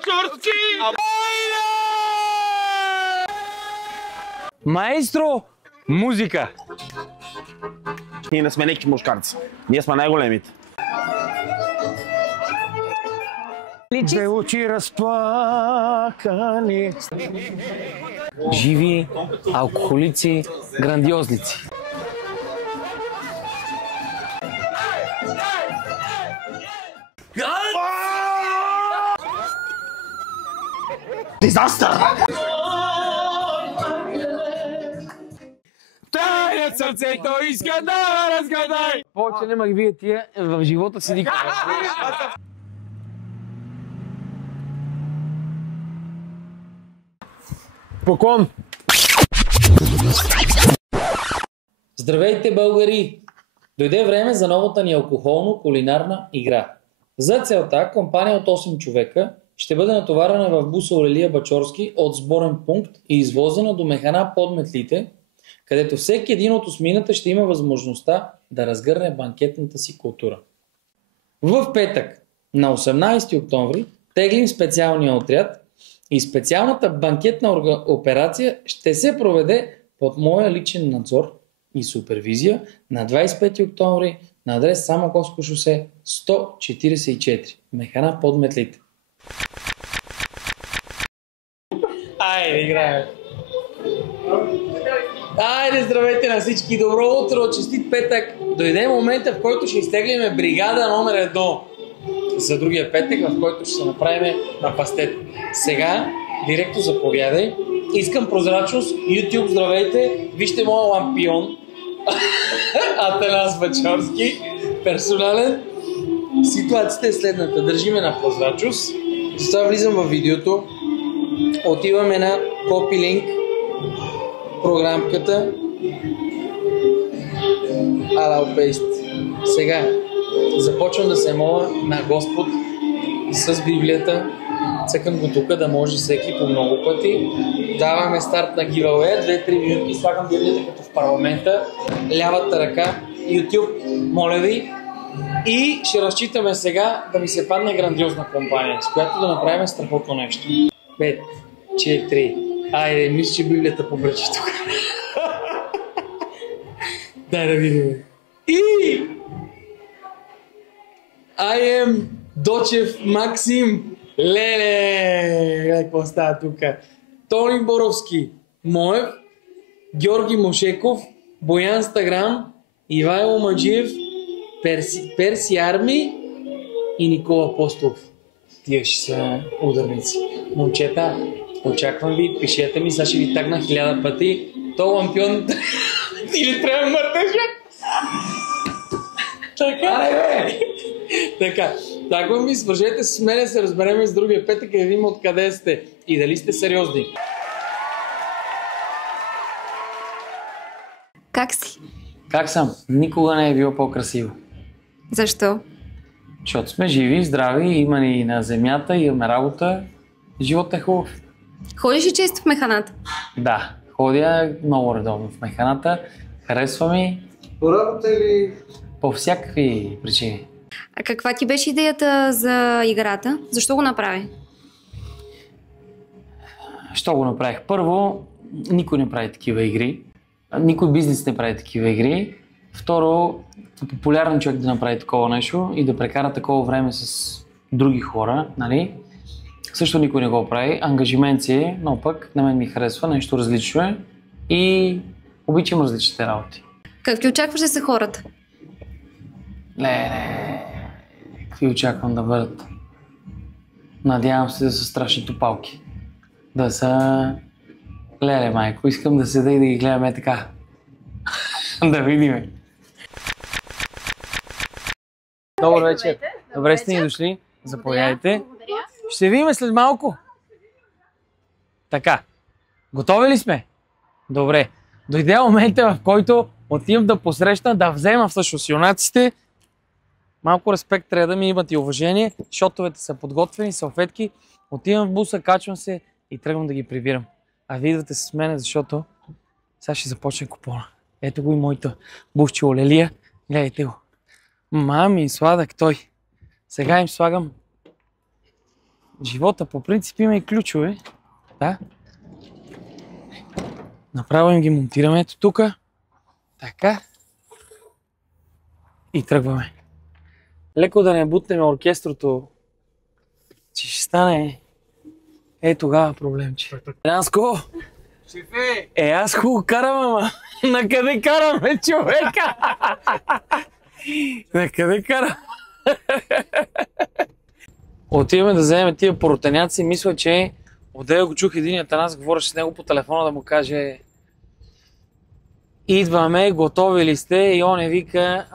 Бачорски! Маестро, музика! Ние не сме некви мушкарци. Ние сме най-големите. Две очи разплакани. Живи алкохолици, грандиозници. Дизастър! Тая сърцето иска да разгадай! Повече нема ги вие тия в живота си никога. Поклон! Здравейте, българи! Дойде време за новата ни алкохолно-кулинарна игра. За целта компания от 8 човека ще бъде натоварена в буса Орелия Бачорски от сборен пункт и извозена до механа под метлите, където всеки един от осмината ще има възможността да разгърне банкетната си култура. В петък, на 18 октомври, теглим специалния отряд и специалната банкетна операция ще се проведе под моя личен надзор и супервизия на 25 октомври на адрес Самоковско шосе 144, механа под метлите. Айде, играем! Айде, здравейте на всички! Добро утро! Честит петък! Дойде момента, в който ще изтеглиме бригада номер 1 за другия петък, в който ще се направим на пастет. Сега, директно заповядай. Искам прозрачност. YouTube, здравейте! Вижте моя лампион. Атанас Бачорски. Персонален. Ситуацията е следната. Държиме на прозрачност. Затова влизам в видеото. Отиваме на Copy Link. Програмката. Allow Paste. Сега започвам да се моля на Господ с Библията. Цъкам го тук, да може всеки по много пъти. Даваме старт на giveaway, 2-3 минути, слагам Библията като в парламента, лявата ръка, YouTube, моля ви. И ще разчитаме сега да ми се падне грандиозна компания, с която да направим страхотно нещо. 5, 4, айде, мисля, че Библията побречи тук. Дай да видим. И I am Дочев Максим. Леле, какво става тук? Тони Боровски, Моев, Георги Мошеков, Боян Стаграм, Ивайло Маджиев, Перси Арми и Никола Апостолов. Тия ще са ударници. Момчета, очаквам ви, пишете ми, сега ще ви тагна 1000 пъти. То лампион или трябва мъртъжа? Така, така. Така ми, свържете с мене, се разбереме с другия петък и да видим откъде сте и дали сте сериозни. Как си? Как съм? Никога не е било по-красиво. Защо? Защото сме живи, здрави, има ни на земята, имаме работа. Животът е хубав. Ходиш ли често в механата? Да, ходя много редовно в механата. Харесва ми. По работа или? По всякакви причини. А каква ти беше идеята за играта? Защо го направи? Що го направих? Първо, никой не прави такива игри. Никой бизнес не прави такива игри. Второ, популярен човек да направи такова нещо и да прекара такова време с други хора, нали? Също никой не го прави. Ангажимент си е, но пък на мен ми харесва, нещо различно е и обичам различните работи. Какви очакваш да са хората? Леле, какви очаквам да бъдат? Надявам се да са страшни топалки. Да са... Леле, майко, искам да седа и да ги гледаме така. Да видиме. Добър вечер. Добре сте ни дошли. Заповядайте. Ще видим след малко. Така. Готови ли сме? Добре. Дойде момента, в който отивам да посрещна, да взема всъщност юнаците. Малко респект трябва да ми имат и уважение. Шотовете са подготвени, салфетки. Отивам в буса, качвам се и тръгвам да ги прибирам. А вие идвате с мене, защото сега ще започне купона. Ето го и моята бушче олелия. Гледайте го. Мами, сладък той. Сега им слагам живота по принцип има и ключове. Да. Направо им ги монтираме ето тук. Така. И тръгваме. Леко да не бутнем оркестрото, че ще стане тогава проблемче. Ранско! Шефе! Аз хубаво карам, ама на къде караме, човека? На къде карам? Отиваме да вземем тия поротеняци. Мисля, че отдея го чух един Атанас, говореше с него по телефона да му каже идваме, готови ли сте? И он вика,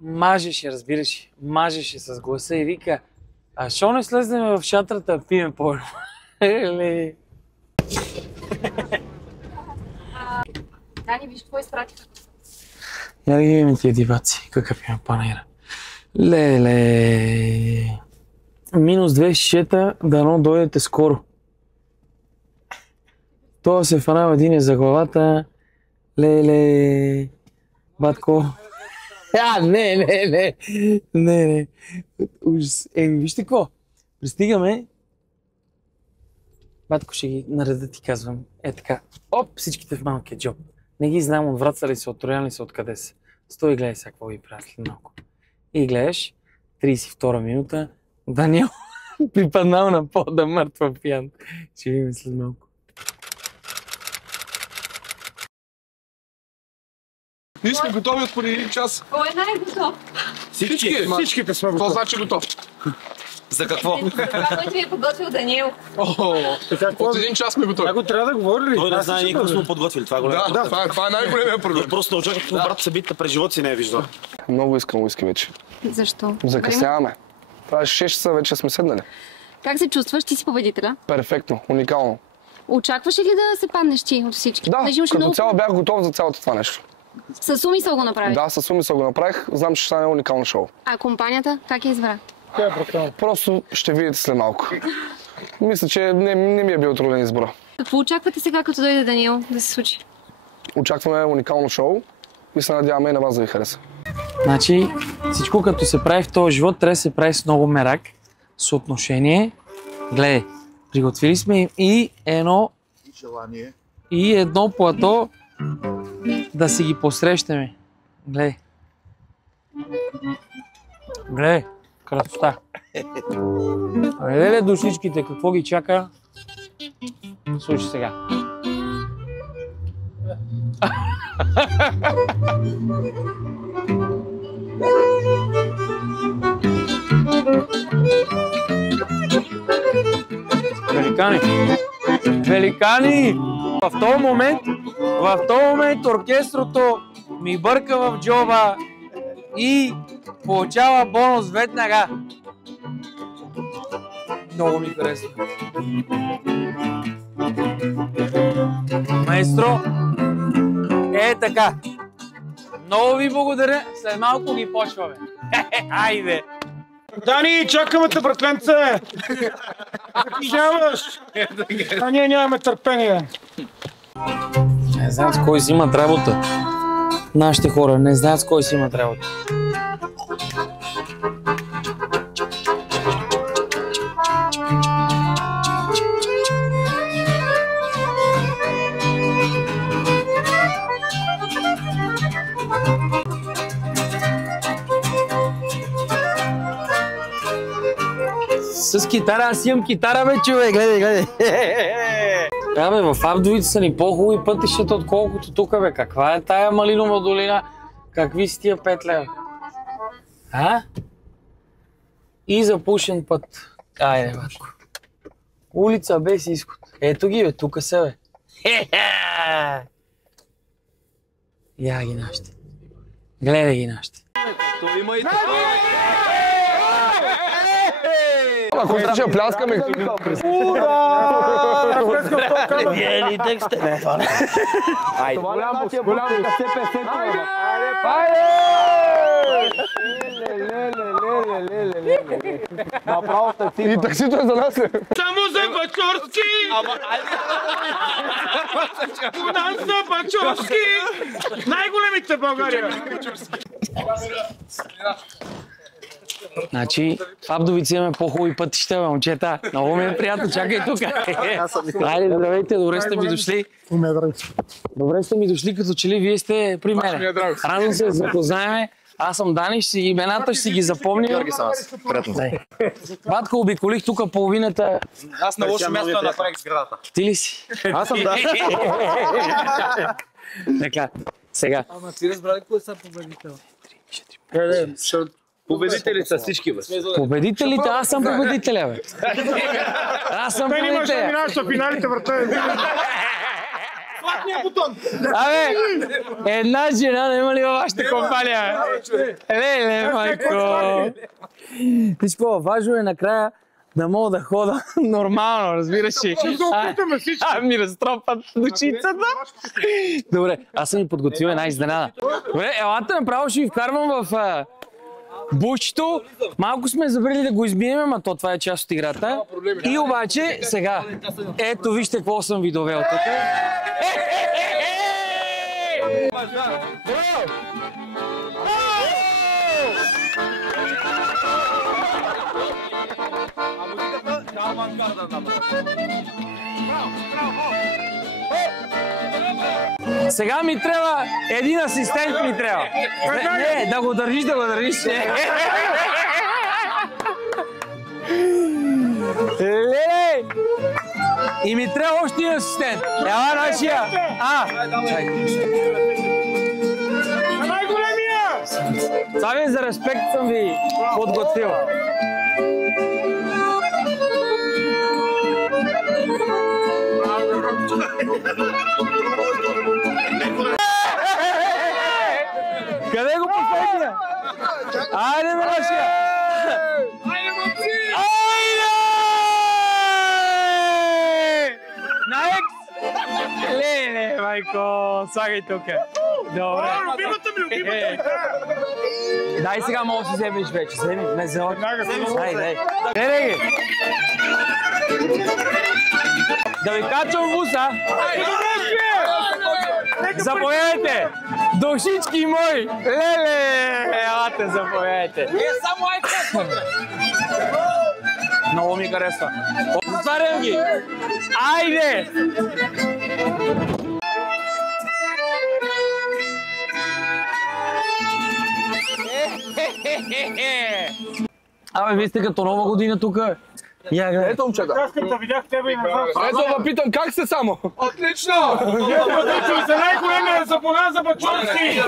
мажеше, разбираш, мажеше с гласа и вика, а що не слезнем в шатрата да пием по Дани, виж какво изпратиха. Я да ги видим тия диваци, какъв има панера. Леле. -2 шишета, дано дойдете скоро. Това се фанава един за главата. Леле. Батко. Не. Ужас. Вижте какво. Пристигаме. Батко ще ги нареда, ти казвам. Така. Оп, всичките в малкия джоб. Не ги знам от Враца ли са, от Троян ли са, откъде са. Стой и гледай сега какво ги правят след малко. И гледаш, 32 минута, Даниел припаднал на пода, мъртва пиян. Ще видим след малко. Ние сме готови от преди един час. Кой е най-готов? Всичките сме готови. Това значи готов. За какво? Това, което ви е подготвил Даниел. От един час сме готови. Ако трябва да говори ли? Той не знае никога сме подготвили. Това е големия проблем. Да, това е най-големия проблем. Просто научавах какво брат събитите през живота си не е виждал. Много искам уиски вече. Защо? Закъсняваме. Това е 6 часа, вече сме седнали. Как се чувстваш? Ти си победителя. Перфектно, уникално. Очакваш ли да се паднеш ти от всички? Да, имаш като много... цяло бях готов за цялото това нещо. С умисъл го направи? Да, с умисъл го направих. Знам, че ще стане уникално шоу. А компанията как я избра? Просто ще видите след малко. Мисля, че не ми е бил труден избора. Какво очаквате сега, като дойде Даниел, да се случи? Очакваме уникално шоу и се надяваме и на вас да ви хареса. Значи, всичко като се прави в този живот, трябва да се прави с много мерак, съотношение. Гледай, приготвили сме и едно плато да си ги посрещаме. Гледай. Гледай, красота. Леле, душичките, какво ги чака? Слушай сега. Великани! Великани! В този момент оркестрото ми бърка в джоба и получава бонус веднага. Много ми харесва. Маестро, така. Много ви благодаря. След малко ги почваме. Айде! Дани, чакаме те, братленце! Нямаш! А ние нямаме търпение. Не знам с кой си имат работа. Нашите хора не знаят с кой си имат работа. С китара, аз имам китара, бе, човек, гледай. Бе, в Абдовите са ни по-хубави пътищата, отколкото тук, бе. Каква е тая малинова долина? Какви си тия 5 лева? А? И запушен път. Айде, батко. Улица без изход. Ето ги, бе, тука са, бе. Я ги нашите. Гледай ги нашите. Ако ще пляскаме... Ели текста. Не, това не. Айде. Голямо КСП. И таксито е за нас. Само за Бачорски! У нас за Бачорски! Най-големите в България! Значи, в Абдовица имаме по-хубави пътища, бе, момчета. Много ми е приятно, чакай тук. Хайде, здравейте, добре сте ми дошли. Добре сте ми дошли, като че ли вие сте при мен. Радвам се да запознаеме. Аз съм Дани, имената ще си ги запомня. Георги съм аз. Приятно. Батко, обиколих тук половината. Аз на лошо място направих сградата. Ти ли си? Аз съм, да. Така, сега. Ама ти разбрали кой са победител? Победители са всички, бе. Победителите, аз съм победителя, бе. Аз съм победителя. Минаваш на финалите, брата. Абе, една жена не има ли във вашата компания? Леле, майко. Виж какво, важно е накрая да мога да хода нормално, разбираш ли? Ми разтропат душицата. Добре, аз съм ви подготвил една изненада. Добре, елата направо ще ви вкарвам в бушчето. Малко сме забрали да го избием, ама това е част от играта. И обаче, сега, ето вижте какво съм ви довел тук. Сега ми трябва един асистент ми трябва. Не, да го държиш, да го държиш. Леле! И ми трябва още един асистент. Ела нашия. Най-големия! Това ви за респект съм ви подготвил. Къде го последния? Айде, бе, нашия! Айде, момци! Айде! Найкс! Леле, майко, слагай тук. Добре. Любимата ми! Дай сега мога да си вземеш вече. Вземи, не взема. Дай. Бере ги. Да ви качвам буса. Заповядайте! Душички мои! Леле! Елате, заповядайте! Само айде! Много ми харесва. Затварям ги! Айде! Абе, вие сте като нова година тук. Я гледай. Ето, момчета. Аз като видях тебе и назад. Ето, въпитам, как сте само? Отлично! За най-големия запона за Бачорски!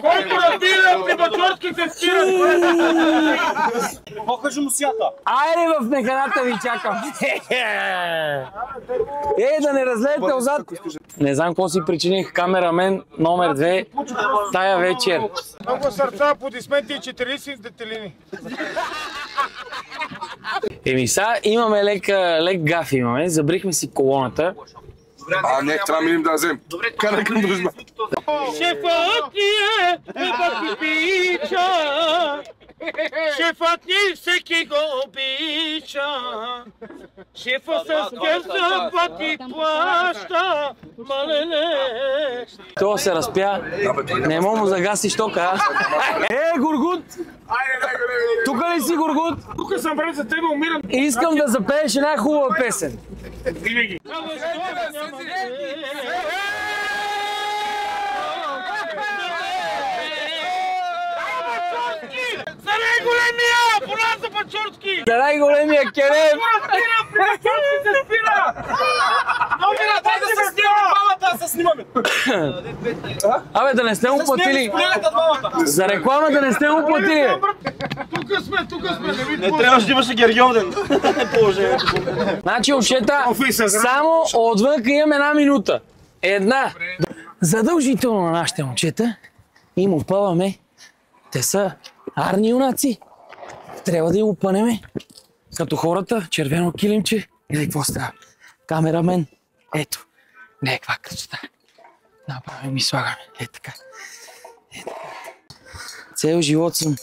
Който разбира, че Бачорски се спират! Покажи му сята! Айде в механата ви чакам. Да не разлеете отзад. Не знам какво си причиних камерамен номер 2 тая вечер. Много сърца, аплодисменти и 40 детелини. Еми сега имаме лек гаф имаме, забрихме си колоната. Не, трябва да минем да взем. Карай към дружба. Шефът ни е бати пича, шефът ни всеки го обича, шефът с гърза пъти плаща, малеле. Това се разпя, не мога му загасиш тока. Гургут! Тук ли си, Гургут? Тук съм, брат, за тебе умирам. Искам да запееш една хубава песен. Винаги. За най-големия! Понас за Бачорски! За най-големия керем! Бачорски се спира! Дай да се снимаме двамата, да се снимаме! Абе, да не сте му платили! За реклама да не сте му платили! Тук сме! Не трябваше да имаше Гергьовден. Значи, момчета, само отвън имам една минута. Една. Задължително на нашите момчета им опъваме. Те са арни юнаци. Трябва да им опънеме. Като хората, червено килимче. Гледай какво става. Камерамен. Ето. Не е каква красота. Направим и слагаме. Така. Цел живот съм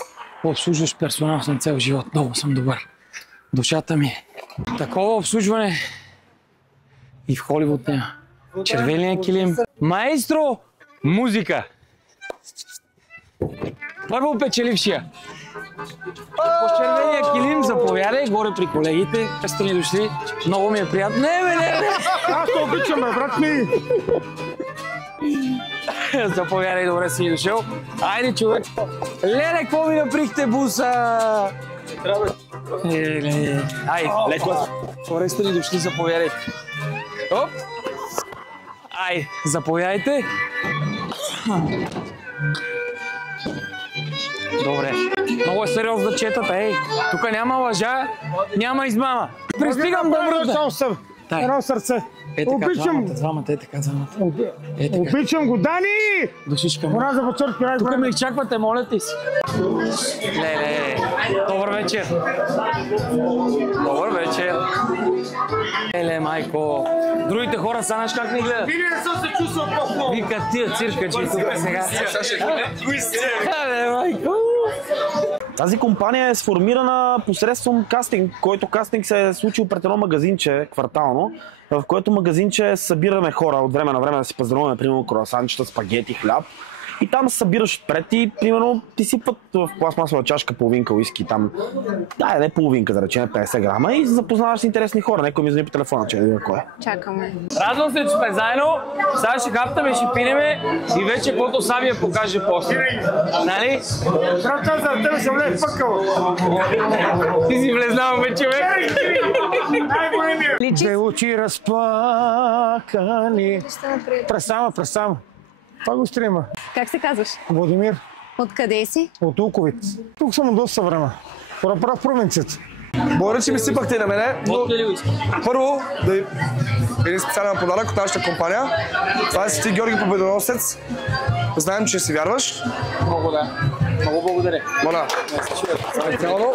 обслужващ персонал, съм цел живот. Много съм добър. Душата ми е. Такова обслужване и в Холивуд няма. Червения килим. Маестро! Музика! Първо печелившия. По червения килим, заповядай, горе при колегите. Сте ни дошли. Много ми е приятно. Не. Аз те обичам, брат ми. Заповядай, добре си дошъл. Айде, човек. Леле, какво ми наприхте буса? Ай, леко. Добре сте ни дошли, заповядайте. Оп. Ай, заповядайте. Добре. Много е сериозно да четата, ей. Тук няма лъжа, няма измама. Пристигам да мръдна. Едно сърце. Обичам. Двамата. Обичам го, Дани! Душичка му. Пора за Бачорски. Тук ме изчаквате, моля ти си. Леле, добър вечер. Добър вечер. Леле, майко. Другите хора са, знаеш как ни гледат? Вие не съм се чувствал по-хубаво. Вика тия цирка, че тук сега. Леле, майко. Тази компания е сформирана посредством кастинг, който кастинг се е случил пред едно магазинче, квартално, в което магазинче събираме хора от време на време да си пазаруваме, примерно круасанчета, спагети, хляб. И там събираш отпред и, примерно, ти сипват в пластмасова чашка половинка уиски там. Да, не половинка, да речем 50 грама и запознаваш с интересни хора. Някой ми звъни по телефона, че да кой е. Чакаме. Радвам се, че сме заедно. Сега ще хаптаме, ще пинеме и вече каквото Саби я покаже после. Нали? Брат, аз за тебе съм влез пъкъл. Ти си влезнал вече, бе. Най-големия. Две очи разплакани. Пресама. Това го стрима. Как се казваш? Владимир Откъде си? от Луковиц. Тук съм от доста време. Прав в провинцията. Благодаря, че ми сипахте и на мене. Но първо, да ви един специален подарък от нашата компания. Това е си Георги Победоносец. Знаем, че си вярваш. Много да. Много благодаря. Моля. Специално.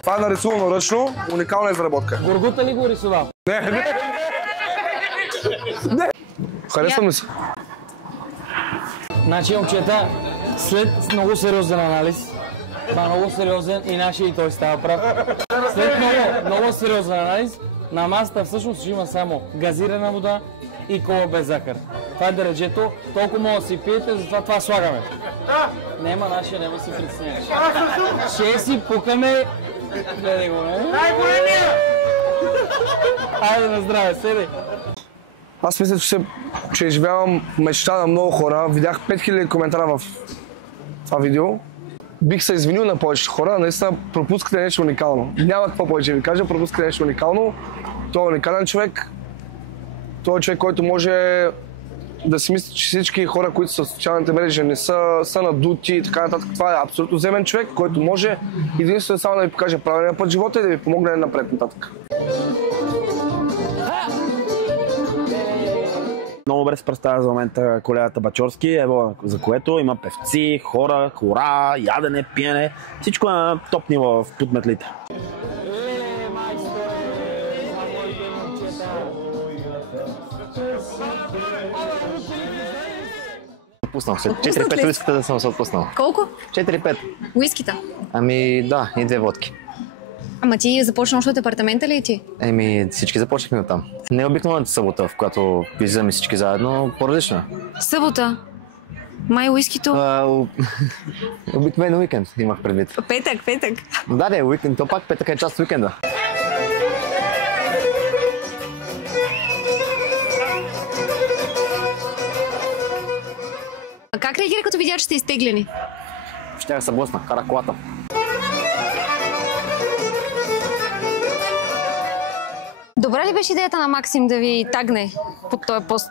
Това е нарисувано ръчно, уникална изработка. Горгута ли го рисувал? Не. Харесвам ли се? Значи, момчета, след много сериозен анализ, много сериозен и нашия и той става прав. След много сериозен анализ, на масата всъщност ще има само газирана вода и кола без захар. Това е дърджето, толкова мога да си пиете, затова това слагаме. Нема нашия, няма си притесняваш. Ще си пукаме. Гледай го, не? Най-големия! Айде на здраве, седи. Аз мисля, че изживявам мечта на много хора. Видях 5000 коментара в това видео. Бих се извинил на повечето хора, наистина пропускате нещо уникално. Няма какво повече да ви кажа, пропускате нещо уникално. Той е уникален човек. Той е човек, който може да си мисли, че всички хора, които са в социалните мрежи, не са надути и така нататък. Това е абсолютно земен човек, който може единствено само да ви покаже правилния път в живота и да ви помогне напред нататък. Много добре се представя за момента колегата Бачорски, ево за което има певци, хора, хора, ядене, пиене. Всичко е на топ ниво в подметлите. Отпуснал се. 4-5 уиската да съм се отпуснал. Колко? 4-5. Уискита. Ами да, и 2 водки. Ама ти започна още от апартамента ли ти? Еми всички започнахме от там. Не е обикновената събота, в която излизаме всички заедно, по-различно. Събота. Май уискито. Обикновено уикенд имах предвид. Петък. Да, уикенд, то пак петък е част от уикенда. А как реагира, като видя, че сте изтеглени? Щях да се блъсна, кара колата. Добра ли беше идеята на Максим да ви тагне под този пост?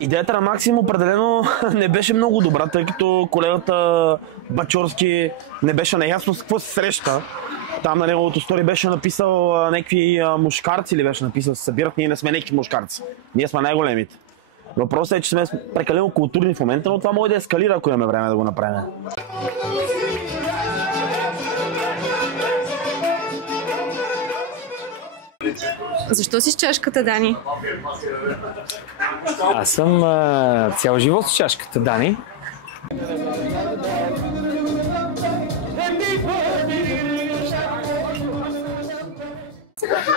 Идеята на Максим определено не беше много добра, тъй като колегата Бачорски не беше наясно с какво се среща. Там на неговото стори беше написал някакви мушкарци или беше написал се събират. Ние не сме някакви мушкарци. Ние сме най-големите. Въпросът е, че сме прекалено културни в момента, но това може да ескалира, ако имаме време да го направим. Защо си с чашката, Дани? Аз съм цял живот с чашката, Дани.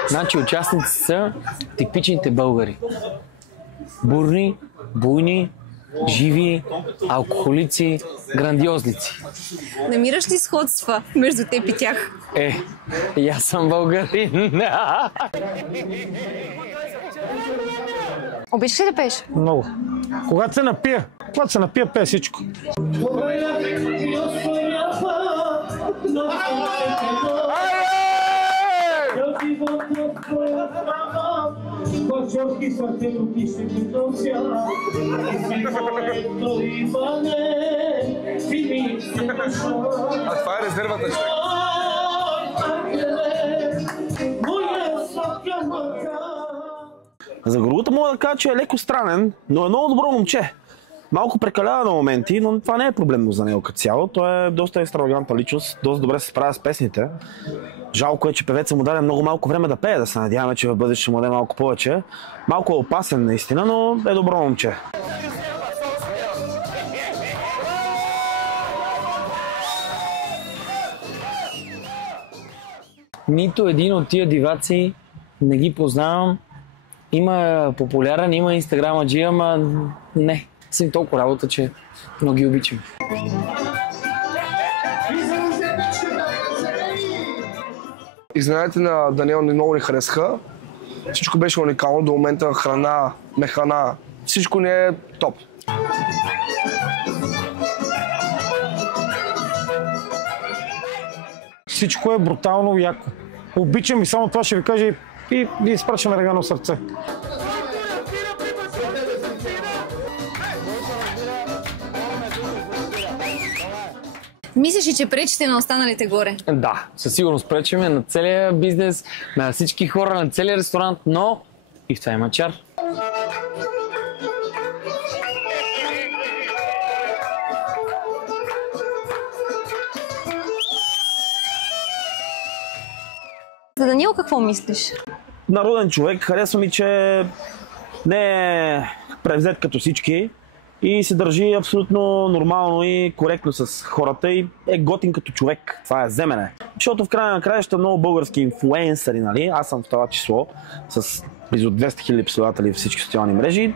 Значи участници са типичните българи. Бурни, буйни, живи алкохолици, грандиозници. Намираш ли сходства между теб и тях? И аз съм българин. Обичаш ли да пееш? Много. Когато се напия, пее всичко. А това е резервата, човек. За Горгута мога да кажа, че е леко странен, но е много добро момче. Малко прекалява на моменти, но това не е проблемно за него като цяло. Той е доста екстравагантна личност, доста добре се справя с песните. Жалко е, че певеца му даде много малко време да пее, да се надяваме, че в бъдеще ще му даде малко повече. Малко е опасен наистина, но е добро момче. Нито един от тия диваци не ги познавам. Има популярен, има инстаграмаджи, ама не. Съм толкова работа, че много ги обичам. Изненадите на Даниел много ни харесаха. Всичко беше уникално до момента. Храна, механа, всичко не е топ. Всичко е брутално яко. Обичам и само това ще ви кажа и ви изпращаме регано сърце. Мислиш ли, че пречите на останалите горе? Да, със сигурност пречиме на целия бизнес, на всички хора, на целия ресторант, но и в това има чар. За Даниел какво мислиш? Народен човек, харесва ми, че не е превзет като всички и се държи абсолютно нормално и коректно с хората и е готин като човек. Това е земене. Защото в края на краища много български инфлуенсъри, нали? Аз съм в това число с близо 200 000 последователи в всички социални мрежи.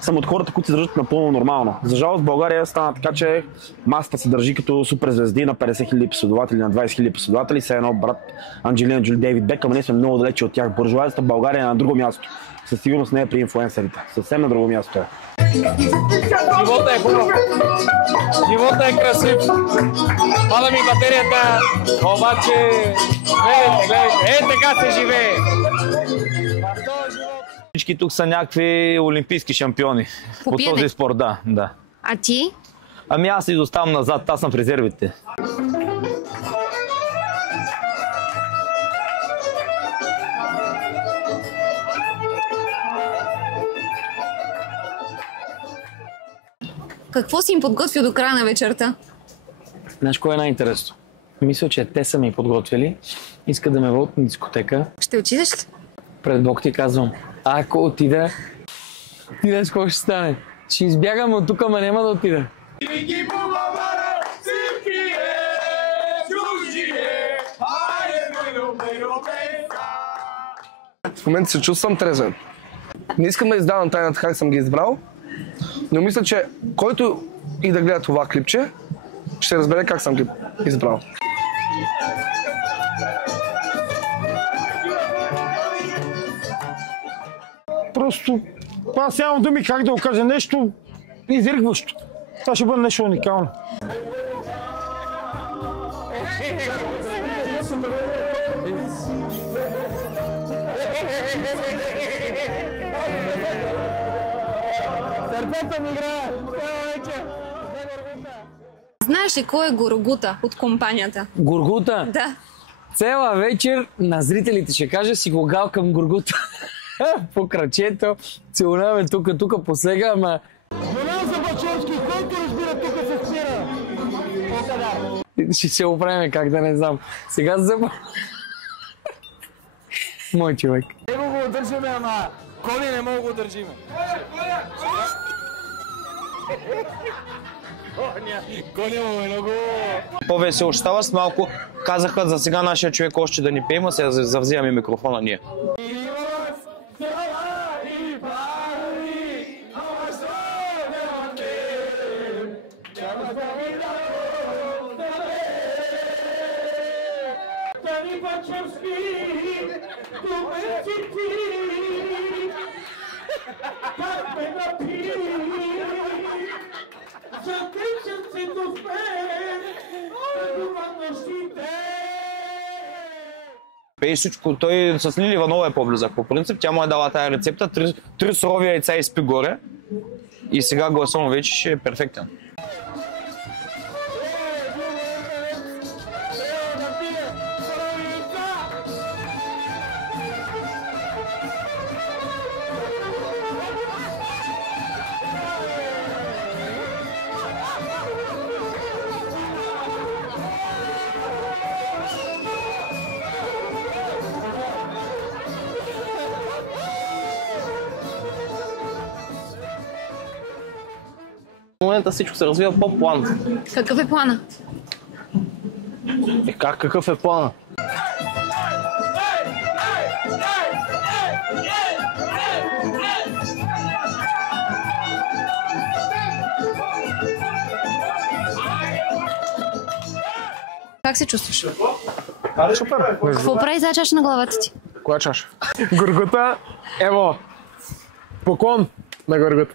Съм от хората, които се държат напълно нормално. За жалост в България стана така, че масата се държи като суперзвезди на 50 000 последователи, на 20 000 последователи. Все едно брат Анджелина Джоли, Дейвид Бекъм, ние сме много далече от тях. Буржуазията в България е на друго място. Със сигурност не е при инфлуенсърите. Съвсем на друго място е. Живота е хубав. Живота е красив. Пада ми батерията, обаче гледайте, така се живее. Всички тук са някакви олимпийски шампиони по този спорт, да. А ти? Ами аз изоставам назад, аз съм в резервите. Какво си им подготвил до края на вечерта? Знаеш кое е най-интересно? Мисля, че те са ми подготвили. Искат да ме водят на дискотека. Ще отидеш ли? Пред Бог ти казвам. Ако отида, ти знаеш какво ще стане. Ще избягам от тук, ама няма да отида. В момента се чувствам трезен. Не искам да издавам тайната как съм ги избрал, но мисля, че който и да гледа това клипче, ще разбере как съм ги избрал. Просто аз нямам думи как да го кажа. Нещо изригващо. Това ще бъде нещо уникално. Сърцето ми играе! Знаеш ли кой е Горгута от компанията? Горгута? Да. Цела вечер на зрителите ще кажа си го галкам Горгута. По крачето, целунаваме тук посега, ама... Голян за Бачовски, който разбира тук се спира. Ще се оправим, как да не знам. Сега зъба... Мой човек. Не го удържиме, ама Коли не мога го удържиме. Коля му е много... По-весело ще става с малко. Казаха за сега нашия човек още да ни пее, а сега завзимаме микрофона ние. Ивани Бачевски, добре си ти, как ме напи, за течът се доспе, това нощите. Пее всичко, той с Лили Иванова е по-близък по принцип, тя му е дала тая рецепта, три сурови яйца изпи горе и сега гласът му вече ще е перфектен. В момента всичко се развива по план. Какъв е плана? Какъв е плана? Как се чувстваш? Супер. Какво прави за чаша на главата ти? Коя чаша? Гургута, ево. Поклон на Гургута.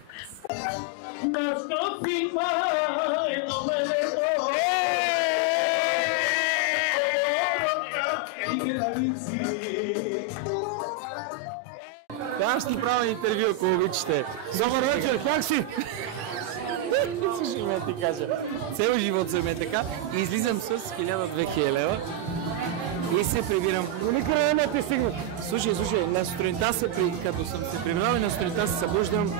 Да, ще ти правя интервю, ако обичате. Добър вечер, как си? Слушай ме ти кажа. Цел живот съм е така и излизам с 1000-2000 лева и се прибирам. Но никъде не те стигнат. Слушай, на сутринта като съм се прибрал и на сутринта се събуждам.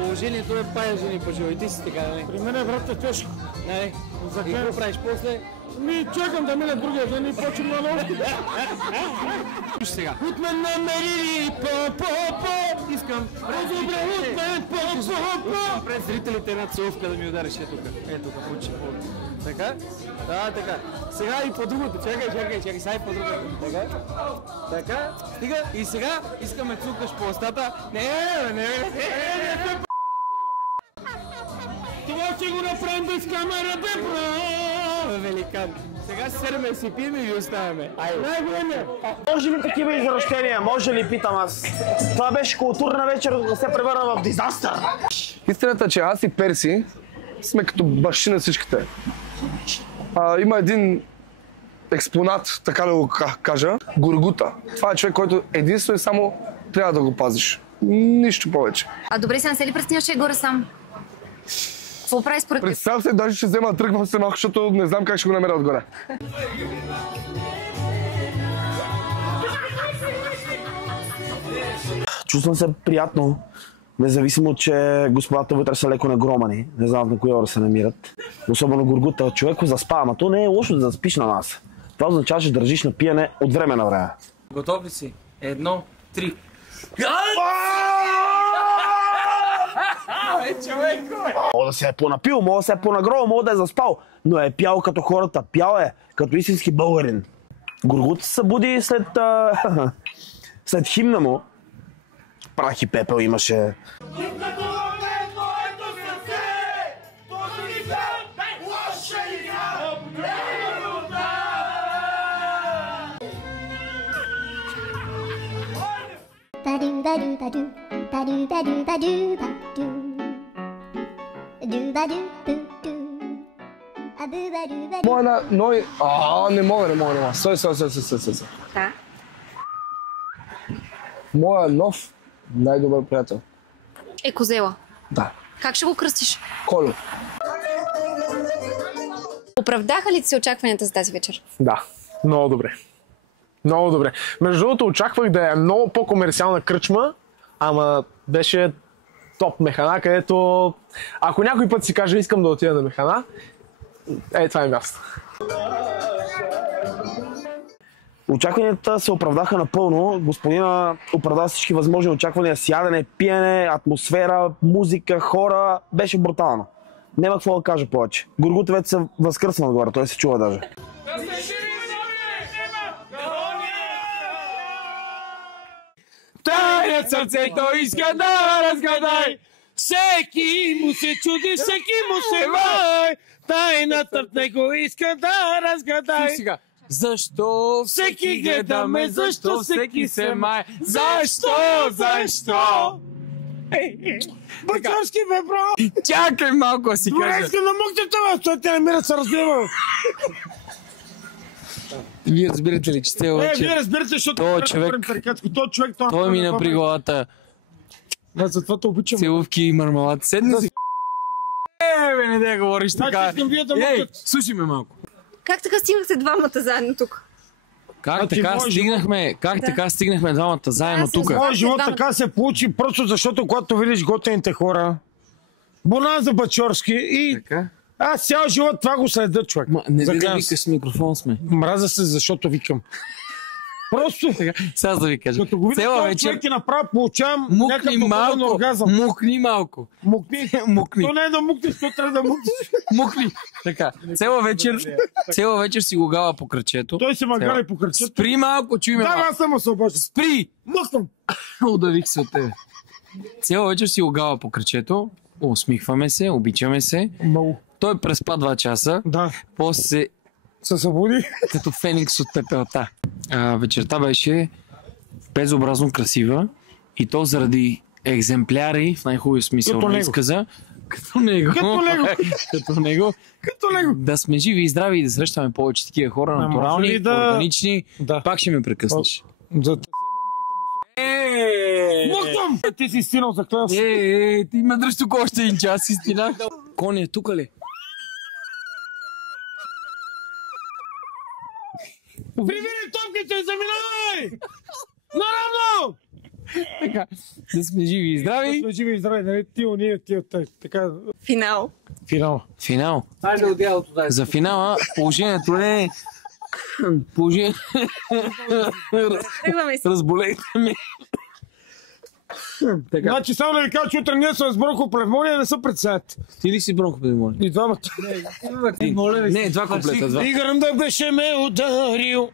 Положението е пая жени по живо и ти си така, нали? При мен брат е тежко. Нали? И какво правиш после? Чакам да мине другия ден и почвам на ново. Сега. От мен намерили по-по-по. Искам Добре, от мен по-по-по. пред зрителите една целувка да ми удариш. Ето тук, получи. Така? Да, така. Сега и по другото. Чакай. Сега и по другото. Така. Стига. И сега искаме цукаш по устата. Не. Това ще го направим без камера, бе, бро! Великан. Сега се седеме, си пием и ви оставяме. Най-големия! Може ли такива извращения? Може ли, питам аз? Това беше културна вечер, да се превърна в дизастър. Истината е, че аз и Перси сме като бащи на всичките. Има един експонат, така да го кажа, Гургута. Това е човек, който единствено и само трябва да го пазиш. Нищо повече. Добре, се не се ли пресняш, че е горе сам? Какво прави според теб? Представям се, даже ще взема да тръгвам се малко, защото не знам как ще го намеря отгоре. Чувствам се приятно, независимо, че господата вътре са леко нагромани. Не знам на кои ора се намират. Особено Гургута. Човек заспа, ама то не е лошо да заспиш на нас. Това означава, че държиш на пиене от време на време. Готов ли си? 1, 3. Мога да се е понапил, мога да се е понагробил, мога да е заспал, но е пял като хората. Пял е като истински българин. Гургута се събуди след химна му. Прах и пепел имаше. Моя ной... не мога. Стой. Да. Моя нов най-добър приятел. Е Козела. Да. Как ще го кръстиш? Колю. Оправдаха ли ти се очакванията за тази вечер? Да, много добре. Много добре. Между другото, очаквах да е много по-комерциална кръчма, ама беше топ механа, където ако някой път си каже искам да отида на механа, това е място. Очакванията се оправдаха напълно. Господина оправда всички възможни очаквания с ядене, пиене, атмосфера, музика, хора. Беше брутално. Няма какво да кажа повече. Гургута вече се възкръсна отгоре, той се чува даже. Тайна сърцето иска да разгадай, всеки му се чуди, всеки му се вай, тайната в него иска да разгадай. Сега, Защо всеки гледаме, защо всеки се мае, защо? Бачорски, бе, бро! Чакай малко да си Добре, кажа. искам да мукнете това, той те намира се развива. Вие разбирате ли, че сте вече? Вие разбирате, защото Той човек, той ми напри главата. Аз затова те обичам. Целувки и мармалад. Седна си. Бе, не да говориш така. Слушай ме малко. Как така стигнахте двамата заедно тук? Как така стигнахме двамата заедно тук? Моят живот така се получи, просто защото когато видиш готените хора, Бонанза Бачорски и аз цял живот това го следа, човек. Не да викаш с микрофон сме. Мраза се, защото викам. Просто. Сега да ви кажа. Като го видя това човек и направо получавам някакъв духовен оргазъм. Мукни малко. Мукни. То не е да мукнеш, то трябва да мукнеш. Мукни. Така. Цела вечер си го гала по кръчето. Той се магали по кръчето. Спри малко, чуй ме малко. Да, аз съм се обаче. Спри! Мъквам. Удавих се от тебе. Цела вечер си го гала по кръчето. Усмихваме се, обичаме се. Много. Той преспа 2 часа. Да. После се събуди. Като феникс от пепелта. Вечерта беше безобразно красива и то заради екземпляри, в най-хубавия смисъл на изказа, като него. Да сме живи и здрави и да срещаме повече такива хора, натурални, органични. Пак ще ме прекъснеш. Мутам! Ти си стинал за клас. Ти ме дръж тук още един час, истинах. Коня е тук ли? Привири топките, заминавай! Наравно! Така, да сме живи и здрави. Да сме живи и здрави, нали? Тия, така... Финал. Хайде от дялото, дай. За финала положението е... Разболейте ми. Значи само да ви кажа, че утре ние сме с бронхопневмония, не са председател. Ти ли си бронхопневмония? И двамата. Не, 2 комплета. Играм да беше ме ударил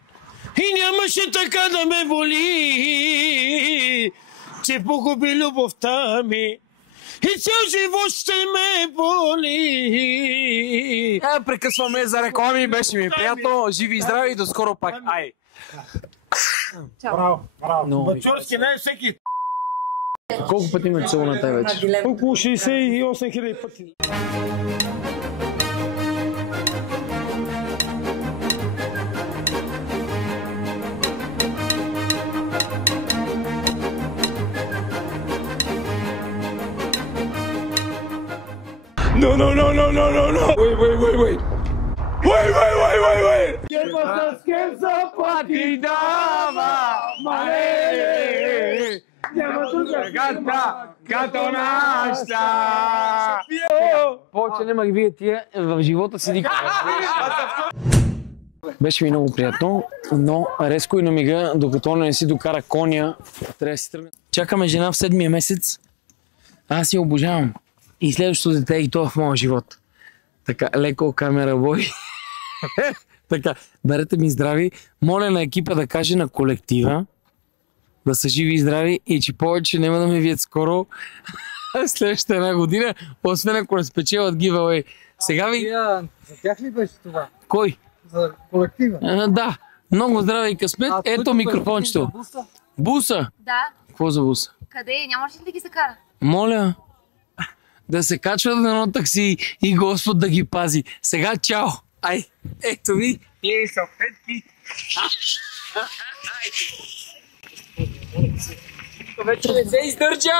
и нямаше така да ме боли, че погуби любовта ми и цял живот ще ме боли. Прекъсваме за реклами, беше ми приятно, живи и здрави и до скоро пак. Ай! Браво. Бачорски не е всеки. Колко пъти ме целуна тази вече? Около 68 000 пъти. No. Wait. ¿Quién más que zapatinaba? Повече нема ги вие тия в живота си никога. Беше ми много приятно, но резко и на мига, докато не си докара коня, трябва да си тръгне. Чакаме жена в 7-я месец. Аз я обожавам. И следващото дете и то в моя живот. Така, леко камера бой. Така, бъдете ми здрави. Моля на екипа да каже на колектива да са живи и здрави и че повече няма да ме видят скоро следващата 1 година, освен ако не спечелят giveaway. Сега ви... За тях ли беше това? Кой? За колектива? Да. Много здраве и късмет. Ето микрофончето. Буса? Да. Какво за буса? Къде? Нямаш ли да ги закара? Моля да се качват на едно такси и Господ да ги пази. Сега чао! Ай, ето ви. Ние салфетки. Вече не се издържа!